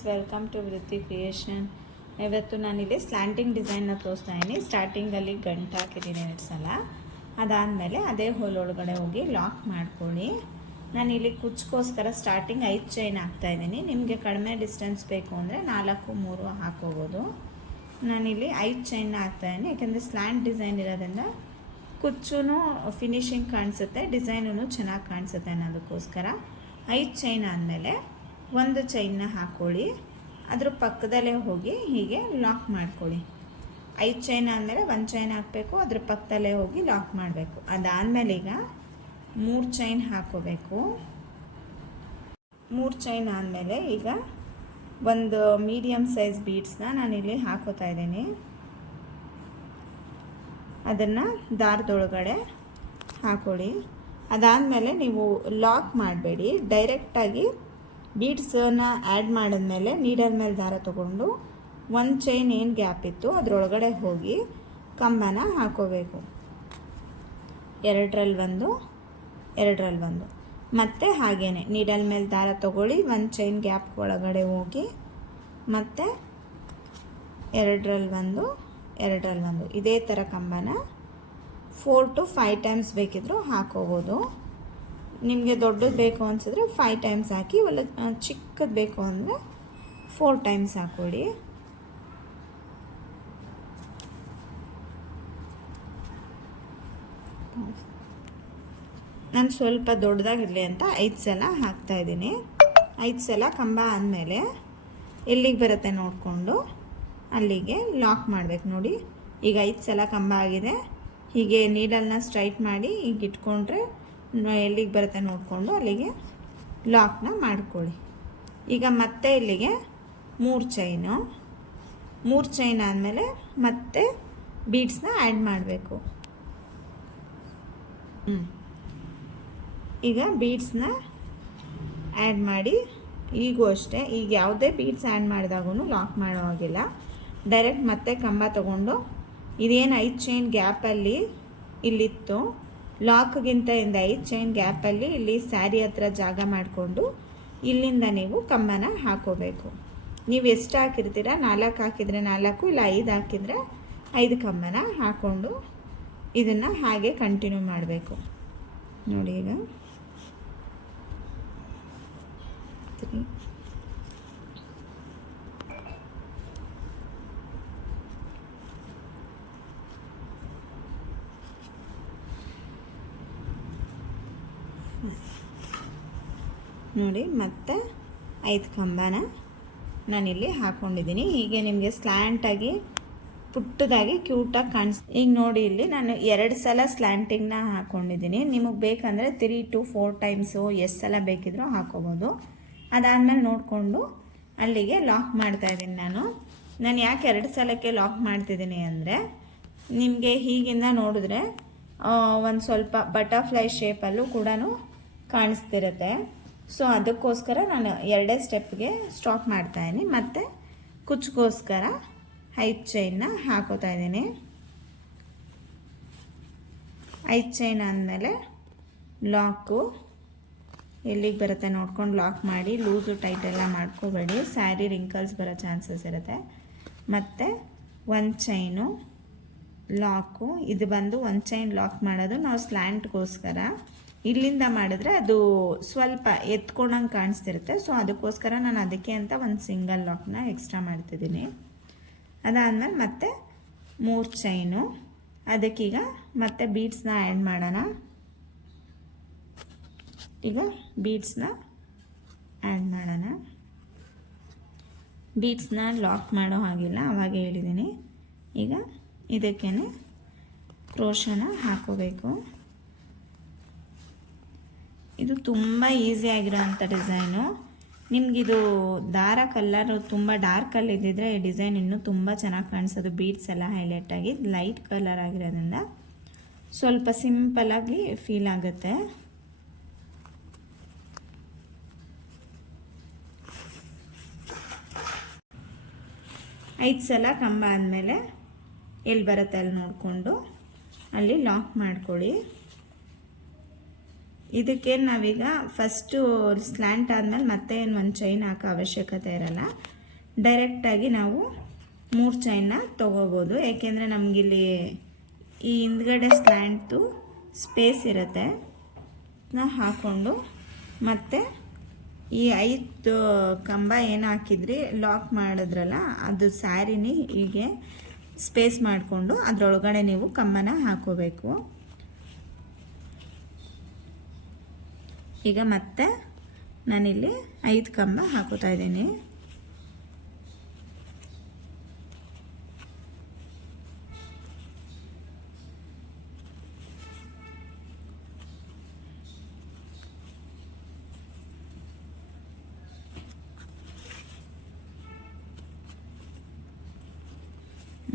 Friends, welcome to ವೃತ್ತಿ creation. ಇವತ್ತು ನಾನಿಲ್ಲಿ ಸ್ಲ್ಯಾಂಟಿಂಗ್ ಡಿಸೈನ್ನ ತೋರಿಸ್ತಾ ಇದ್ದೀನಿ. ಸ್ಟಾರ್ಟಿಂಗಲ್ಲಿ ಗಂಟು ಹಾಕಿದ್ದೀನಿ 2 ಸಲ. ಅದಾದಮೇಲೆ ಅದೇ ಹೋಲ್ ಒಳಗಡೆ ಹೋಗಿ ಲಾಕ್ ಮಾಡ್ಕೊಳ್ಳಿ. ನಾನಿಲ್ಲಿ ಕುಚ್ಕೋಸ್ಕರ ಸ್ಟಾರ್ಟಿಂಗ್ 5 ಚೈನ್ ಹಾಕ್ತಾಯಿದ್ದೀನಿ. ನಿಮಗೆ ಕಡಿಮೆ ಡಿಸ್ಟೆನ್ಸ್ ಬೇಕು ಅಂದರೆ 4, 3 ಹಾಕೋಬೋದು. ನಾನಿಲ್ಲಿ 5 ಚೈನ್ನ ಹಾಕ್ತಾಯಿದ್ದೀನಿ, ಯಾಕೆಂದರೆ ಸ್ಲ್ಯಾಂಟ್ ಡಿಸೈನ್ ಇರೋದ್ರಿಂದ ಕುಚ್ಚೂ ಫಿನಿಶಿಂಗ್ ಕಾಣಿಸುತ್ತೆ, ಡಿಸೈನೂ ಚೆನ್ನಾಗಿ ಕಾಣಿಸುತ್ತೆ ಅನ್ನೋದಕ್ಕೋಸ್ಕರ 5 ಚೈನ್ ಆದಮೇಲೆ 1 ಚೈನ್ನ ಹಾಕ್ಕೊಳ್ಳಿ. ಅದ್ರ ಪಕ್ಕದಲ್ಲೇ ಹೋಗಿ ಹೀಗೆ ಲಾಕ್ ಮಾಡ್ಕೊಳ್ಳಿ. 5 ಚೈನ್ ಆದಮೇಲೆ 1 ಚೈನ್ ಹಾಕಬೇಕು, ಅದ್ರ ಪಕ್ಕದಲ್ಲೇ ಹೋಗಿ ಲಾಕ್ ಮಾಡಬೇಕು. ಅದಾದಮೇಲೆ ಈಗ 3 ಚೈನ್ ಹಾಕೋಬೇಕು. 3 ಚೈನ್ ಆದಮೇಲೆ ಈಗ ಒಂದು ಮೀಡಿಯಮ್ ಸೈಜ್ ಬೀಡ್ಸ್ನ ನಾನಿಲ್ಲಿ ಹಾಕೋತಾ ಇದ್ದೀನಿ. ಅದನ್ನು ದಾರದೊಳಗಡೆ ಹಾಕೊಳ್ಳಿ. ಅದಾದಮೇಲೆ ನೀವು ಲಾಕ್ ಮಾಡಬೇಡಿ, ಡೈರೆಕ್ಟಾಗಿ ಬೀಡ್ಸನ್ನು ಆ್ಯಡ್ ಮಾಡಿದ್ಮೇಲೆ ನೀಡಲ್ ಮೇಲೆ ದಾರ ತೊಗೊಂಡು 1 ಚೈನ್ ಏನು ಗ್ಯಾಪ್ ಇತ್ತು ಅದರೊಳಗಡೆ ಹೋಗಿ ಕಂಬನ ಹಾಕೋಬೇಕು. 2ರಲ್ಲಿ 1, 2ರಲ್ಲಿ 1. ಮತ್ತು ಹಾಗೇ ನೀಡಲ್ ಮೇಲೆ ದಾರ ತೊಗೊಳ್ಳಿ, 1 ಚೈನ್ ಗ್ಯಾಪ್ ಒಳಗಡೆ ಹೋಗಿ ಮತ್ತು 2ರಲ್ಲಿ 1, 2ರಲ್ಲಿ 1. ಇದೇ ಥರ ಕಂಬನ 4 to 5 ಟೈಮ್ಸ್ ಬೇಕಿದ್ರೂ ಹಾಕೋಬೋದು. ನಿಮಗೆ ದೊಡ್ಡದು ಬೇಕು ಅನಿಸಿದ್ರೆ 5 ಟೈಮ್ಸ್ ಹಾಕಿ, ಒಳ್ಳೆ ಚಿಕ್ಕದು ಬೇಕು ಅಂದರೆ 4 ಟೈಮ್ಸ್ ಹಾಕೊಳ್ಳಿ. ನಾನು ಸ್ವಲ್ಪ ದೊಡ್ಡದಾಗಿರಲಿ ಅಂತ 5 ಸಲ ಹಾಕ್ತಾಯಿದ್ದೀನಿ. 5 ಸಲ ಕಂಬ ಆದಮೇಲೆ ಎಲ್ಲಿಗೆ ಬರುತ್ತೆ ನೋಡಿಕೊಂಡು ಅಲ್ಲಿಗೆ ಲಾಕ್ ಮಾಡಬೇಕು. ನೋಡಿ, ಈಗ 5 ಸಲ ಕಂಬ ಆಗಿದೆ. ಹೀಗೆ ನೀಡಲ್ನ ಸ್ಟ್ರೈಟ್ ಮಾಡಿ ಈಗ ಇಟ್ಕೊಂಡ್ರೆ ಎಲ್ಲಿಗೆ ಬರುತ್ತೆ ನೋಡಿಕೊಂಡು ಅಲ್ಲಿಗೆ ಲಾಕ್ನ ಮಾಡ್ಕೊಳ್ಳಿ. ಈಗ ಮತ್ತೆ ಇಲ್ಲಿಗೆ 3 ಚೈನ್ ಆದಮೇಲೆ ಮತ್ತೆ ಬೀಡ್ಸ್ನ ಆ್ಯಡ್ ಮಾಡಬೇಕು. ಈಗ ಬೀಡ್ಸ್ನ ಆ್ಯಡ್ ಮಾಡಿ, ಈಗೂ ಅಷ್ಟೇ. ಈಗ ಯಾವುದೇ ಬೀಡ್ಸ್ ಆ್ಯಡ್ ಮಾಡಿದಾಗೂ ಲಾಕ್ ಮಾಡೋ ಹಾಗಿಲ್ಲ. ಡೈರೆಕ್ಟ್ ಮತ್ತೆ ಕಂಬ ತಗೊಂಡು ಇದೇನು 5 ಚೈನ್ ಗ್ಯಾಪಲ್ಲಿ ಇಲ್ಲಿತ್ತು, ಲಾಕ್ಗಿಂತ 5 ಚೈನ್ ಗ್ಯಾಪಲ್ಲಿ ಇಲ್ಲಿ ಸ್ಯಾರಿ ಹತ್ರ ಜಾಗ ಮಾಡಿಕೊಂಡು ಇಲ್ಲಿಂದ ನೀವು ಕಂಬನ ಹಾಕೋಬೇಕು. ನೀವು ಎಷ್ಟು ಹಾಕಿರ್ತೀರ, 4 ಹಾಕಿದರೆ 4, ಇಲ್ಲ 5 ಹಾಕಿದರೆ 5 ಕಂಬನ ಹಾಕ್ಕೊಂಡು ಇದನ್ನು ಹಾಗೆ ಕಂಟಿನ್ಯೂ ಮಾಡಬೇಕು. ನೋಡಿ, ಈಗ 3 ನೋಡಿ, ಮತ್ತೆ 5 ಕಂಬನ ನಾನಿಲ್ಲಿ ಹಾಕ್ಕೊಂಡಿದ್ದೀನಿ. ಹೀಗೆ ನಿಮಗೆ ಸ್ಲ್ಯಾಂಟಾಗಿ ಪುಟ್ಟದಾಗಿ ಕ್ಯೂಟಾಗಿ ಈಗ ನೋಡಿ, ಇಲ್ಲಿ ನಾನು 2 ಸಲ ಸ್ಲ್ಯಾಂಟಿಂಗ್ನ ಹಾಕ್ಕೊಂಡಿದ್ದೀನಿ. ನಿಮಗೆ ಬೇಕಂದರೆ 3 to 4 ಟೈಮ್ಸು ಎಷ್ಟು ಸಲ ಬೇಕಿದ್ರೂ ಹಾಕೋಬೋದು. ಅದಾದಮೇಲೆ ನೋಡಿಕೊಂಡು ಅಲ್ಲಿಗೆ ಲಾಕ್ ಮಾಡ್ತಾಯಿದ್ದೀನಿ. ನಾನು ಯಾಕೆ 2 ಸಲಕ್ಕೆ ಲಾಕ್ ಮಾಡ್ತಿದ್ದೀನಿ ಅಂದರೆ, ನಿಮಗೆ ಹೀಗಿಂದ ನೋಡಿದ್ರೆ ಒಂದು ಸ್ವಲ್ಪ ಬಟರ್ಫ್ಲೈ ಶೇಪಲ್ಲೂ ಕೂಡ ಕಾಣಿಸ್ತಿರುತ್ತೆ. ಸೊ ಅದಕ್ಕೋಸ್ಕರ ನಾನು 2 ಸ್ಟೆಪ್ಗೆ ಸ್ಟಾಪ್ ಮಾಡ್ತಾಯಿದ್ದೀನಿ. ಮತ್ತು ಕುಚ್ಗೋಸ್ಕರ 5 ಚೈನ್ನ ಹಾಕೋತಾ ಇದ್ದೀನಿ. 5 ಚೈನ್ ಆದಮೇಲೆ ಲಾಕು ಎಲ್ಲಿಗೆ ಬರುತ್ತೆ ನೋಡ್ಕೊಂಡು ಲಾಕ್ ಮಾಡಿ. ಲೂಸು ಟೈಟೆಲ್ಲ ಮಾಡ್ಕೋಬೇಡಿ, ಸ್ಯಾರಿ ರಿಂಕಲ್ಸ್ ಬರೋ ಚಾನ್ಸಸ್ ಇರುತ್ತೆ. ಮತ್ತು 1 ಚೈನು ಲಾಕು, ಇದು ಬಂದು 1 ಚೈನ್ ಲಾಕ್ ಮಾಡೋದು ನಾವು ಸ್ಲ್ಯಾಂಟ್ಗೋಸ್ಕರ. ಇಲ್ಲಿಂದ ಮಾಡಿದ್ರೆ ಅದು ಸ್ವಲ್ಪ ಎತ್ಕೊಂಡಂಗೆ ಕಾಣಿಸ್ತಿರುತ್ತೆ. ಸೊ ಅದಕ್ಕೋಸ್ಕರ ನಾನು ಅದಕ್ಕೆ ಅಂತ 1 ಸಿಂಗಲ್ ಲಾಕ್ನ ಎಕ್ಸ್ಟ್ರಾ ಮಾಡ್ತಿದ್ದೀನಿ. ಅದಾದಮೇಲೆ ಮತ್ತೆ 3 ಚೈನು. ಅದಕ್ಕೀಗ ಮತ್ತೆ ಬೀಡ್ಸ್ನ ಆ್ಯಡ್ ಮಾಡೋಣ. ಈಗ ಬೀಡ್ಸ್ನ ಆ್ಯಡ್ ಮಾಡೋಣ. ಬೀಡ್ಸ್ನ ಲಾಕ್ ಮಾಡೋ ಹಾಗಿಲ್ಲ, ಅವಾಗೇ ಹೇಳಿದ್ದೀನಿ. ಈಗ ಇದಕ್ಕೇ ಕ್ರೋಶನ ಹಾಕೋಬೇಕು. ಇದು ತುಂಬ ಈಸಿಯಾಗಿರೋಂಥ ಡಿಸೈನು. ನಿಮಗಿದು ದಾರ ಕಲ್ಲರು ತುಂಬ ಡಾರ್ಕಲ್ಲಿ ಇದ್ದಿದ್ರೆ ಈ ಡಿಸೈನ್ ಇನ್ನೂ ತುಂಬ ಚೆನ್ನಾಗಿ ಕಾಣಿಸೋದು. ಬೀಡ್ಸ್ ಎಲ್ಲ ಹೈಲೈಟಾಗಿ ಲೈಟ್ ಕಲರ್ ಆಗಿರೋದ್ರಿಂದ ಸ್ವಲ್ಪ ಸಿಂಪಲಾಗಿ ಫೀಲ್ ಆಗುತ್ತೆ. ಐದು ಸಲ ಕಂಬ ಆದಮೇಲೆ ಎಲ್ಲಿ ಬರುತ್ತೆ ಅಲ್ಲಿ ನೋಡಿಕೊಂಡು ಅಲ್ಲಿ ಲಾಕ್ ಮಾಡ್ಕೊಳ್ಳಿ. ಇದಕ್ಕೆ ನಾವೀಗ ಫಸ್ಟು ಸ್ಲ್ಯಾಂಟ್ ಆದಮೇಲೆ ಮತ್ತೆ ಏನು ಒಂದು ಚೈನ್ ಹಾಕೋ ಅವಶ್ಯಕತೆ ಇರಲ್ಲ. ಡೈರೆಕ್ಟಾಗಿ ನಾವು 3 ಚೈನ್ನ ತೊಗೋಬೋದು. ಏಕೆಂದರೆ ನಮಗಿಲ್ಲಿ ಈ ಹಿಂದ್ಗಡೆ ಸ್ಲ್ಯಾಂಟು ಸ್ಪೇಸ್ ಇರುತ್ತೆ. ನಾವು ಹಾಕ್ಕೊಂಡು ಮತ್ತು ಈ 5 ಕಂಬ ಏನು ಹಾಕಿದ್ರಿ ಲಾಕ್ ಮಾಡಿದ್ರಲ್ಲ ಅದು ಸ್ಯಾರಿನಿ ಹೀಗೆ ಸ್ಪೇಸ್ ಮಾಡಿಕೊಂಡು ಅದರೊಳಗಡೆ ನೀವು ಕಂಬನ ಹಾಕೋಬೇಕು. ಈಗ ಮತ್ತೆ ನಾನಿಲ್ಲಿ 5 ಕಂಬ ಹಾಕೋತಾ ಇದ್ದೀನಿ.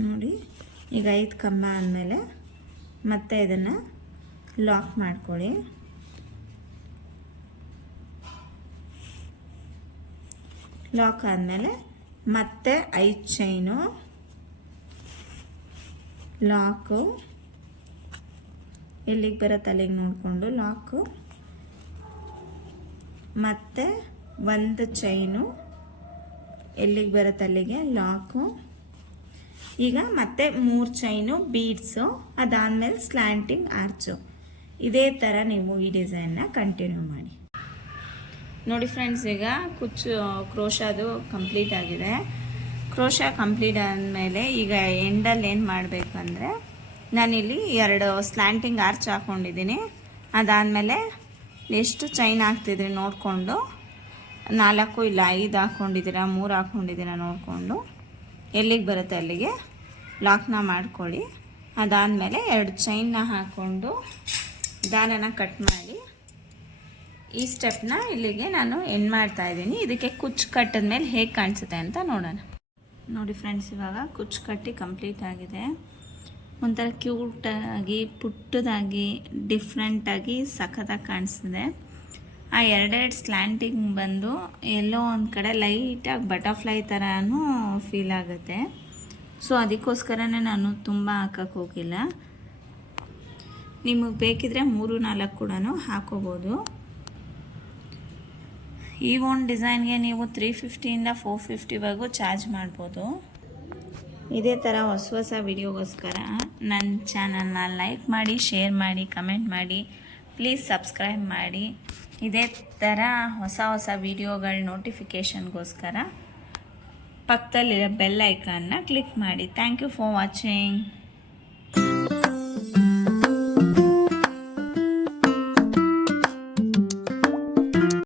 ನೋಡಿ ಈಗ 5 ಕಂಬ ಆದಮೇಲೆ ಮತ್ತೆ ಇದನ್ನು ಲಾಕ್ ಮಾಡ್ಕೊಳ್ಳಿ. ಲಾಕ್ ಆದಮೇಲೆ ಮತ್ತೆ 5 ಚೈನು ಲಾಕು ಎಲ್ಲಿಗೆ ಬರುತ್ತೆ ಅಲ್ಲಿಗೆ ನೋಡಿಕೊಂಡು ಲಾಕು, ಮತ್ತು 1 ಚೈನು ಎಲ್ಲಿಗೆ ಬರುತ್ತೆ ಅಲ್ಲಿಗೆ ಲಾಕು. ಈಗ ಮತ್ತೆ 3 ಚೈನು ಬೀಡ್ಸು, ಅದಾದಮೇಲೆ ಸ್ಲ್ಯಾಂಟಿಂಗ್ ಆರ್ಚು. ಇದೇ ಥರ ನೀವು ಈ ಡಿಸೈನ್ನ ಕಂಟಿನ್ಯೂ ಮಾಡಿ. ನೋಡಿ ಫ್ರೆಂಡ್ಸ್, ಈಗ ಕ್ರೋಶಾದು ಕಂಪ್ಲೀಟ್ ಆಗಿದೆ. ಕ್ರೋಶಾ ಕಂಪ್ಲೀಟ್ ಆದಮೇಲೆ ಈಗ ಎಂಡಲ್ಲಿ ಏನು ಮಾಡಬೇಕಂದ್ರೆ ನಾನಿಲ್ಲಿ 2 ಸ್ಲ್ಯಾಂಟಿಂಗ್ ಆರ್ಚ್ ಹಾಕ್ಕೊಂಡಿದ್ದೀನಿ. ಅದಾದಮೇಲೆ ಎಷ್ಟು ಚೈನ್ ಹಾಕ್ತಿದ್ರಿ ನೋಡಿಕೊಂಡು 4 ಇಲ್ಲ 5 ಹಾಕ್ಕೊಂಡಿದ್ದೀರಾ 3 ಹಾಕ್ಕೊಂಡಿದ್ದೀರಾ ನೋಡಿಕೊಂಡು ಎಲ್ಲಿಗೆ ಬರುತ್ತೆ ಅಲ್ಲಿಗೆ ಲಾಕ್ನ ಮಾಡ್ಕೊಳ್ಳಿ. ಅದಾದಮೇಲೆ 2 ಚೈನ್ನ ಹಾಕ್ಕೊಂಡು ದಾರನ ಕಟ್ ಮಾಡಿ ಈ ಸ್ಟೆಪ್ನ ಇಲ್ಲಿಗೆ ನಾನು ಎಂಡ್ ಮಾಡ್ತಾ ಇದ್ದೀನಿ. ಇದಕ್ಕೆ ಕುಚ್ಚು ಕಟ್ಟಿದ ಮೇಲೆ ಹೇಗೆ ಕಾಣಿಸುತ್ತೆ ಅಂತ ನೋಡೋಣ. ನೋಡಿ ಫ್ರೆಂಡ್ಸ್, ಇವಾಗ ಕುಚ್ಚು ಕಟ್ಟಿ ಕಂಪ್ಲೀಟ್ ಆಗಿದೆ. ಒಂಥರ ಕ್ಯೂಟಾಗಿ ಪುಟ್ಟದಾಗಿ ಡಿಫ್ರೆಂಟಾಗಿ ಸಖತ್ತಾಗಿ ಕಾಣಿಸ್ತಿದೆ. ಆ 2 ಸ್ಲ್ಯಾಂಟಿಂಗ್ ಬಂದು ಎಲ್ಲೋ ಒಂದು ಕಡೆ ಲೈಟಾಗಿ ಬಟರ್ಫ್ಲೈ ಥರನೂ ಫೀಲ್ ಆಗುತ್ತೆ. ಸೊ ಅದಕ್ಕೋಸ್ಕರನೇ ನಾನು ತುಂಬ ಹಾಕಕ್ಕೆ ಹೋಗಿಲ್ಲ. ನಿಮಗೆ ಬೇಕಿದ್ರೆ 3-4 ಕೂಡ ಹಾಕೋಬೋದು. ಈ ಒಂದು ಡಿಸೈನ್ಗೆ ನೀವು 350ಇಂದ 450ವರೆಗೂ ಚಾರ್ಜ್ ಮಾಡ್ಬೋದು. ಇದೇ ಥರ ಹೊಸ ವಿಡಿಯೋಗೋಸ್ಕರ ನನ್ನ ಚಾನಲ್ನ ಲೈಕ್ ಮಾಡಿ, ಶೇರ್ ಮಾಡಿ, ಕಮೆಂಟ್ ಮಾಡಿ, ಪ್ಲೀಸ್ ಸಬ್ಸ್ಕ್ರೈಬ್ ಮಾಡಿ. ಇದೇ ಥರ ಹೊಸ ವಿಡಿಯೋಗಳ ನೋಟಿಫಿಕೇಷನ್ಗೋಸ್ಕರ ಪಕ್ಕದಲ್ಲಿರೋ ಬೆಲ್ ಐಕಾನ್ನ ಕ್ಲಿಕ್ ಮಾಡಿ. Thank you for watching.